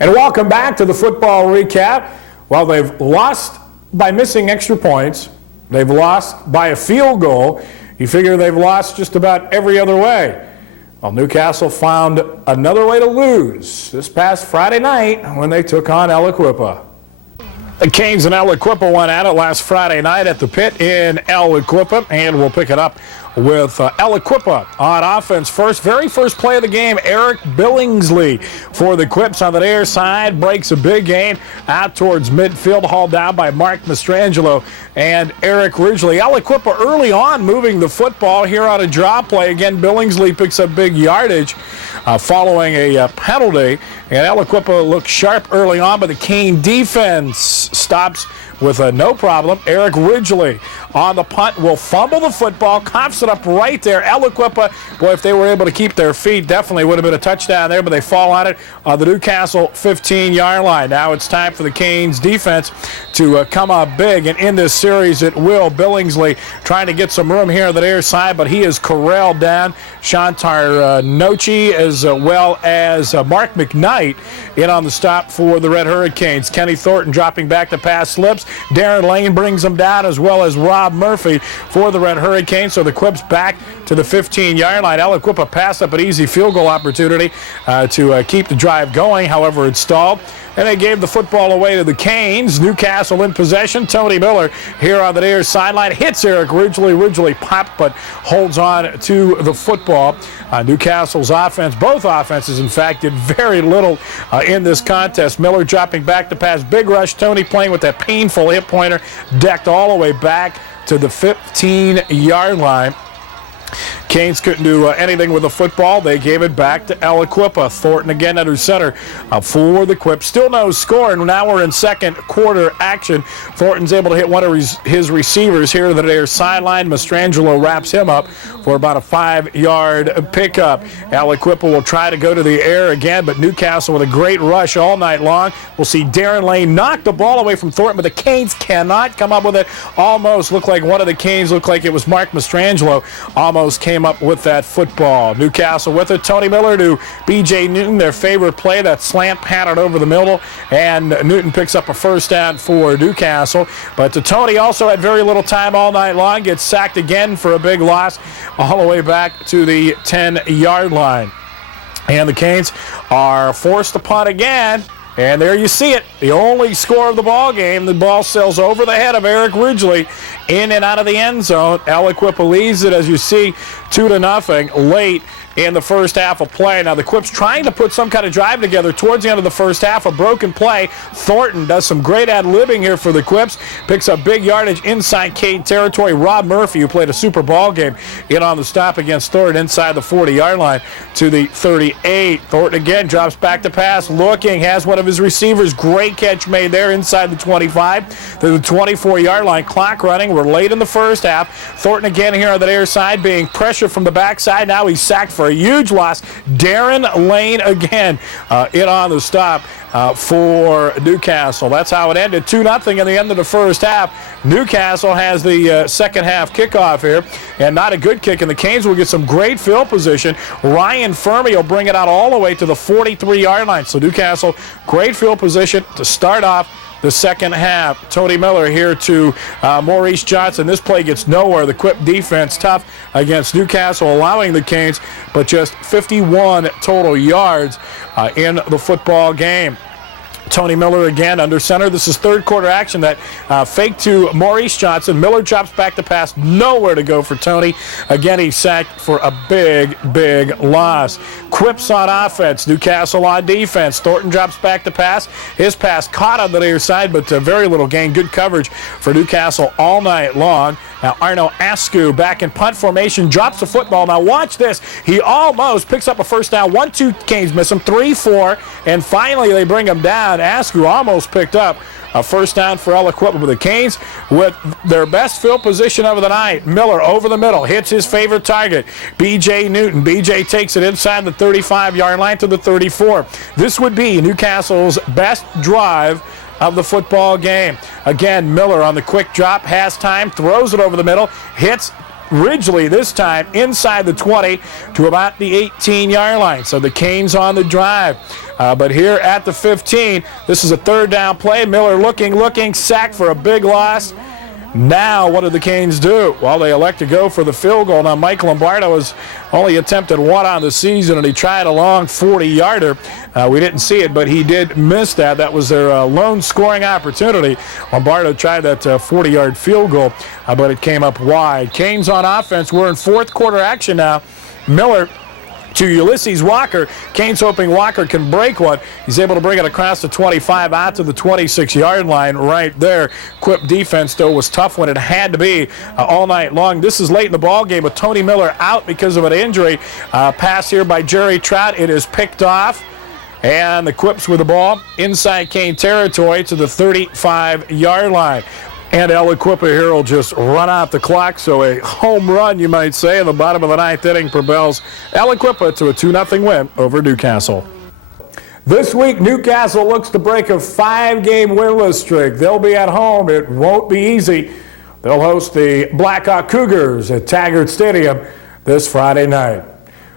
And welcome back to the football recap. Well, they've lost by missing extra points. They've lost by a field goal. You figure they've lost just about every other way. Well, Newcastle found another way to lose this past Friday night when they took on Aliquippa. The Canes and Aliquippa went at it last Friday night at the pit in Aliquippa, and we'll pick it up with Aliquippa on offense. Very first play of the game, Eric Billingsley for the Quips on the near side, breaks a big gain out towards midfield, hauled down by Mark Mastrangelo and Eric Ridgely. Aliquippa early on moving the football here on a draw play. Again, Billingsley picks up big yardage following a penalty, and Aliquippa looks sharp early on, but the Cane defense stops with no problem. Eric Ridgely on the punt will fumble the football, coughs it up right there. Aliquippa, boy, if they were able to keep their feet, definitely would have been a touchdown there, but they fall on it on the Newcastle 15-yard line. Now it's time for the Canes defense to come up big, and in this series it will. Billingsley trying to get some room here on the near side, but he is corralled down. Shantar Nochi as well as Mark McKnight in on the stop for the Red Hurricanes. Kenny Thornton dropping back to pass slips. Darren Lane brings them down, as well as Rob Murphy for the Red Hurricanes. So the Quips back to the 15-yard line. Aliquippa passed up an easy field goal opportunity to keep the drive going. However, it stalled, and they gave the football away to the Canes. Newcastle in possession. Tony Miller here on the near sideline hits Eric Ridgely. Ridgely popped but holds on to the football. Newcastle's offense, both offenses, in fact, did very little in this contest. Miller dropping back to pass. Big rush. Tony playing with that painful hip pointer, decked all the way back to the 15-yard line. Canes couldn't do anything with the football. They gave it back to Aliquippa. Thornton again under center for the Quips. Still no score, and now we're in second quarter action. Thornton's able to hit one of his receivers here to the near sideline. Mastrangelo wraps him up for about a 5-yard pickup. Aliquippa will try to go to the air again, but Newcastle with a great rush all night long. We'll see Darren Lane knock the ball away from Thornton, but the Canes cannot come up with it. Almost looked like one of the Canes, looked like it was Mark Mastrangelo, almost came up with that football. Newcastle with it. Tony Miller to B.J. Newton, their favorite play, that slant pattern over the middle, and Newton picks up a first down for Newcastle. But Tony also had very little time all night long, gets sacked again for a big loss all the way back to the 10-yard line. And the Canes are forced to punt again. And there you see it, the only score of the ball game. The ball sails over the head of Eric Ridgely in and out of the end zone. Aliquippa leads it, as you see, 2-0 late in the first half of play. Now the Quips trying to put some kind of drive together towards the end of the first half. A broken play. Thornton does some great ad-libbing here for the Quips. Picks up big yardage inside Cade territory. Rob Murphy, who played a super ball game, in on the stop against Thornton inside the 40-yard line to the 38. Thornton again drops back to pass, looking, has one of his receivers. Great catch made there inside the 25 to the 24-yard line. Clock running. We're late in the first half. Thornton again here on the near side being pressured from the backside. Now he's sacked for a huge loss. Darren Lane again in on the stop for Newcastle. That's how it ended. 2-0 in the end of the first half. Newcastle has the second half kickoff here, and not a good kick, and the Canes will get some great field position. Ryan Fermi will bring it out all the way to the 43-yard line. So Newcastle, great field position to start off the second half. Tony Miller here to Maurice Johnson. This play gets nowhere. The Quip defense tough against Newcastle, allowing the Canes but just 51 total yards in the football game. Tony Miller again under center. This is third quarter action. That fake to Maurice Johnson. Miller drops back to pass. Nowhere to go for Tony. Again, he's sacked for a big, big loss. Quips on offense. Newcastle on defense. Thornton drops back to pass. His pass caught on the near side, but very little gain. Good coverage for Newcastle all night long. Now Arno Askew back in punt formation, drops the football. Now watch this. He almost picks up a first down. 1-2 Canes miss him. 3-4, and finally they bring him down. Askew almost picked up a first down for Aliquippa, but the Canes with their best field position of the night. Miller over the middle, hits his favorite target, B.J. Newton. B.J. takes it inside the 35-yard line to the 34. This would be Newcastle's best drive of the football game. Again, Miller on the quick drop, has time, throws it over the middle, hits Ridgely this time inside the 20 to about the 18-yard line. So the Canes on the drive. But here at the 15, this is a third down play. Miller looking, sacked for a big loss. Now, what did the Canes do? Well, they elect to go for the field goal. Now, Mike Lombardo has only attempted one on the season, and he tried a long 40-yarder. We didn't see it, but he did miss that. That was their lone scoring opportunity. Lombardo tried that 40-yard field goal, but it came up wide. Canes on offense. We're in fourth quarter action now. Miller to Ulysses Walker. Canes hoping Walker can break one. He's able to bring it across the 25 out to the 26-yard line right there. Quip defense, though, was tough when it had to be all night long. This is late in the ball game with Tony Miller out because of an injury. Pass here by Jerry Trout. It is picked off. And the Quips with the ball inside Cane territory to the 35-yard line. And Aliquippa here will just run out the clock, so a home run, you might say, in the bottom of the ninth inning propels Aliquippa to a 2-0 win over Newcastle. This week, Newcastle looks to break a 5-game winless streak. They'll be at home. It won't be easy. They'll host the Blackhawk Cougars at Taggart Stadium this Friday night.